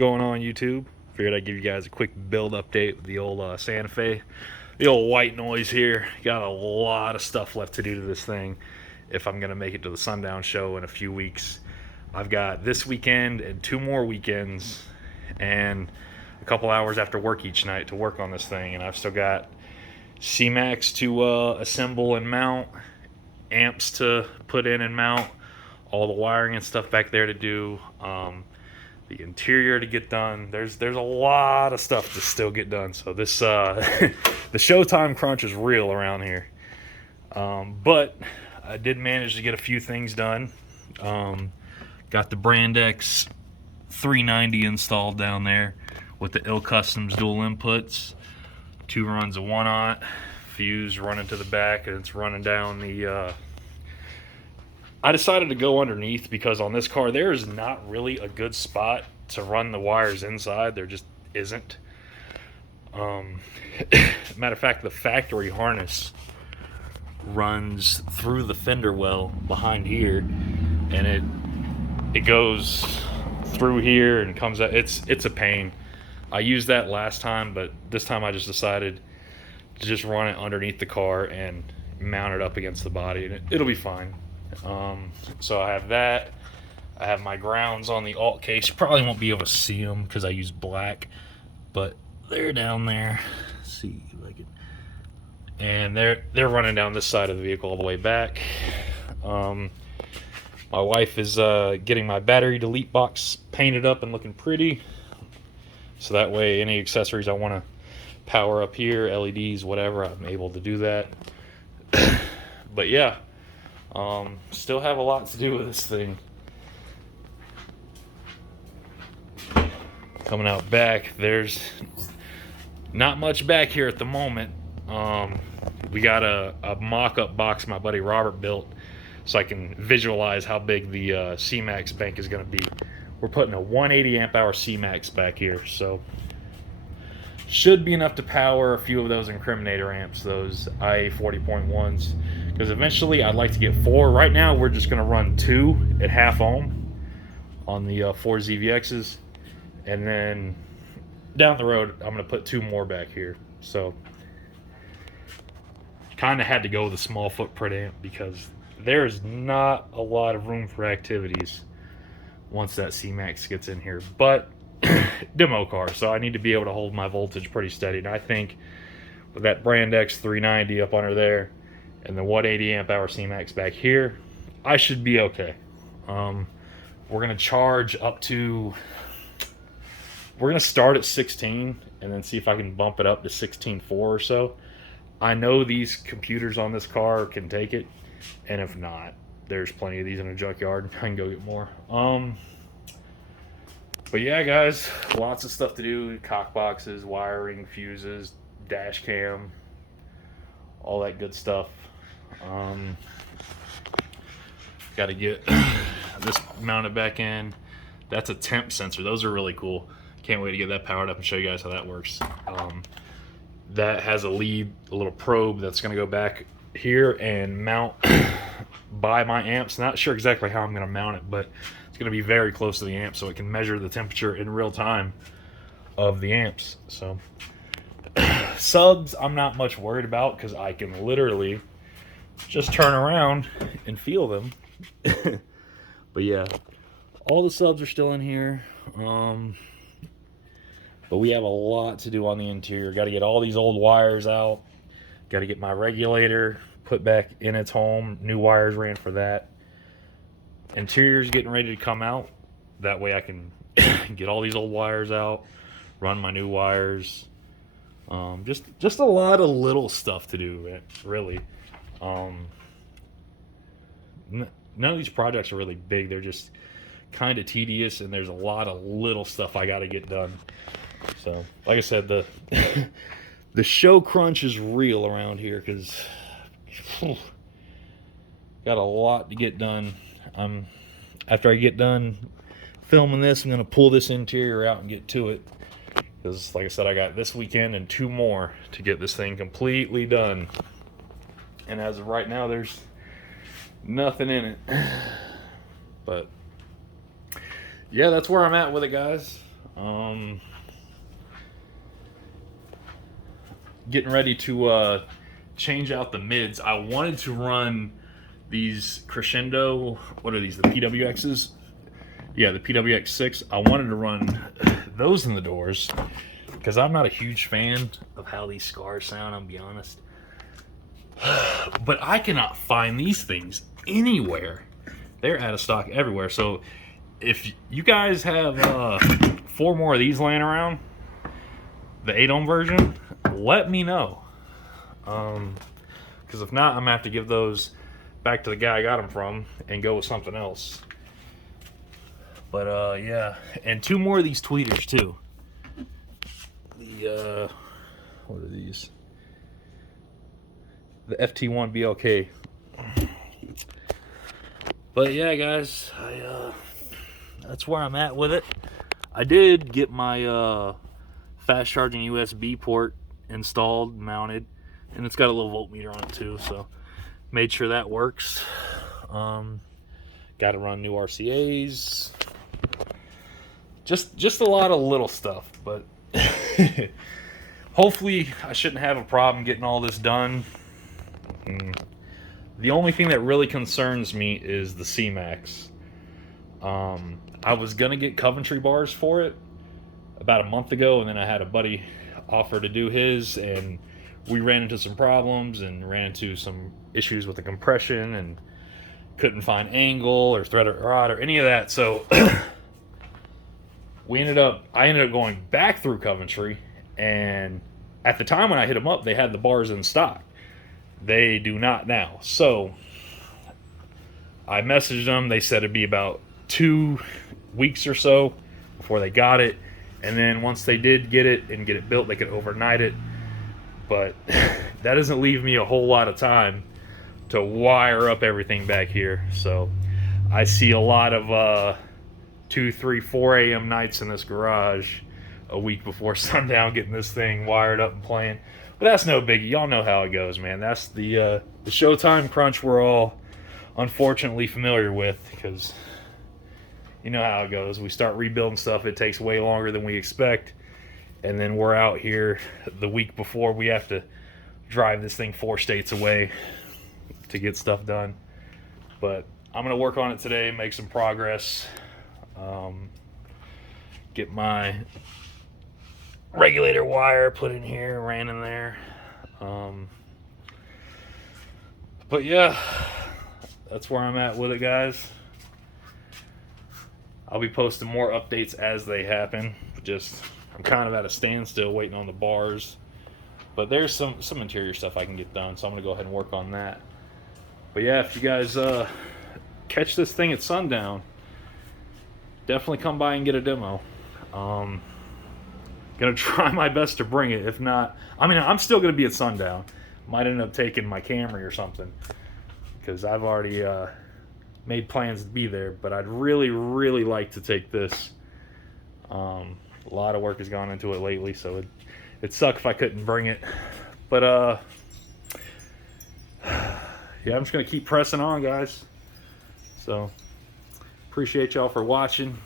Going on YouTube. Figured I'd give you guys a quick build update with the old Santa Fe. The old white noise here. Got a lot of stuff left to do to this thing if I'm going to make it to the Sundown show in a few weeks. I've got this weekend and 2 more weekends and a couple hours after work each night to work on this thing. And I've still got C-Max to assemble and mount, amps to put in and mount, all the wiring and stuff back there to do. The interior to get done. There's a lot of stuff to still get done. So this the showtime crunch is real around here. But I did manage to get a few things done. Got the Brand X 390 installed down there with the Ill Customs dual inputs. 2 runs of 1-aught fuse running to the back, and it's running down the. I decided to go underneath because on this car there is not really a good spot to run the wires inside. There just isn't. Matter of fact, the factory harness runs through the fender well behind here, and it goes through here and comes out. It's a pain. I used that last time, but this time I just decided to just run it underneath the car and mount it up against the body, and it'll be fine. So I have that. I have my grounds on the alt case. You probably won't be able to see them because I use black, but they're down there. Let's see if I can. And they're running down this side of the vehicle all the way back. My wife is getting my battery delete box painted up and looking pretty, so that way any accessories I want to power up here, LEDs, whatever, I'm able to do that. But yeah. Still have a lot to do with this thing. Coming out back, there's not much back here at the moment. We got a mock-up box my buddy Robert built so I can visualize how big the C-Max bank is going to be. We're putting a 180 amp hour C-Max back here, so should be enough to power a few of those incriminator amps, those IA 40.1s, because eventually I'd like to get 4. Right now we're just going to run 2 at half ohm on the 4 ZVXs, and then down the road I'm going to put 2 more back here. So kind of had to go with a small footprint amp because there's not a lot of room for activities once that C-Max gets in here, but demo car, so I need to be able to hold my voltage pretty steady. And I think with that Brand X 390 up under there and the 180 amp hour C-Max back here, I should be okay. We're gonna charge up to. We're gonna start at 16 and then see if I can bump it up to 16.4 or so. I know these computers on this car can take it, and if not, there's plenty of these in a junkyard. I can go get more. But yeah, guys, lots of stuff to do. Cock boxes, wiring, fuses, dash cam, all that good stuff. Got to get this mounted back in. That's a temp sensor. Those are really cool. Can't wait to get that powered up and show you guys how that works. That has a lead, a little probe that's going to go back here and mount by my amps. Not sure exactly how I'm going to mount it, but it's going to be very close to the amp so it can measure the temperature in real time of the amps. So subs I'm not much worried about because I can literally just turn around and feel them. But yeah, all the subs are still in here. But we have a lot to do on the interior. Got to get all these old wires out. Got to get my regulator put back in its home. New wires ran for that. Interior's getting ready to come out. That way I can get all these old wires out, run my new wires. Just a lot of little stuff to do, really. None of these projects are really big. They're just kind of tedious, and there's a lot of little stuff I got to get done. So, like I said, the the show crunch is real around here because got a lot to get done. After I get done filming this, I'm going to pull this interior out and get to it. Because, like I said, I got this weekend and 2 more to get this thing completely done. And as of right now, there's nothing in it. But yeah, that's where I'm at with it, guys. Getting ready to change out the mids. I wanted to run these Crescendo, what are these, the PWXs? Yeah, the PWX6. I wanted to run those in the doors because I'm not a huge fan of how these scars sound, I'll be honest. But I cannot find these things anywhere. They're out of stock everywhere. So if you guys have 4 more of these laying around, the 8-ohm version, let me know. Because if not, I'm gonna have to give those back to the guy I got them from and go with something else. But yeah, and 2 more of these tweeters too. The what are these? The FT1 BLK. But yeah, guys, that's where I'm at with it. I did get my fast charging USB port installed, mounted, and it's got a little voltmeter on it too, so made sure that works. Got to run new RCAs. Just a lot of little stuff, but hopefully I shouldn't have a problem getting all this done. The only thing that really concerns me is the C-Max. I was gonna get Coventry bars for it about a month ago, and then I had a buddy offer to do his, and we ran into some problems and ran into some issues with the compression and couldn't find angle or thread or rod or any of that. So I ended up going back through Coventry, and at the time when I hit them up, they had the bars in stock. They do not now. So I messaged them. They said it'd be about 2 weeks or so before they got it. And then once they did get it and get it built, they could overnight it. But that doesn't leave me a whole lot of time to wire up everything back here. So I see a lot of 2, 3, 4 a.m. nights in this garage a week before sundown getting this thing wired up and playing. But that's no biggie. Y'all know how it goes, man. That's the showtime crunch we're all unfortunately familiar with, because you know how it goes. We start rebuilding stuff. It takes way longer than we expect. And then we're out here the week before we have to drive this thing 4 states away to get stuff done. But I'm going to work on it today, make some progress. Get my regulator wire put in here, ran in there. But yeah, that's where I'm at with it, guys. I'll be posting more updates as they happen. I'm kind of at a standstill waiting on the bars. But there's some interior stuff I can get done, so I'm going to go ahead and work on that. But yeah, if you guys catch this thing at Sundown, definitely come by and get a demo. Gonna try my best to bring it. If not, I mean, I'm still gonna be at Sundown. Might end up taking my Camry or something, because I've already made plans to be there. But I'd really, really like to take this. A lot of work has gone into it lately, so it'd suck if I couldn't bring it. But yeah, I'm just gonna keep pressing on, guys. So appreciate y'all for watching.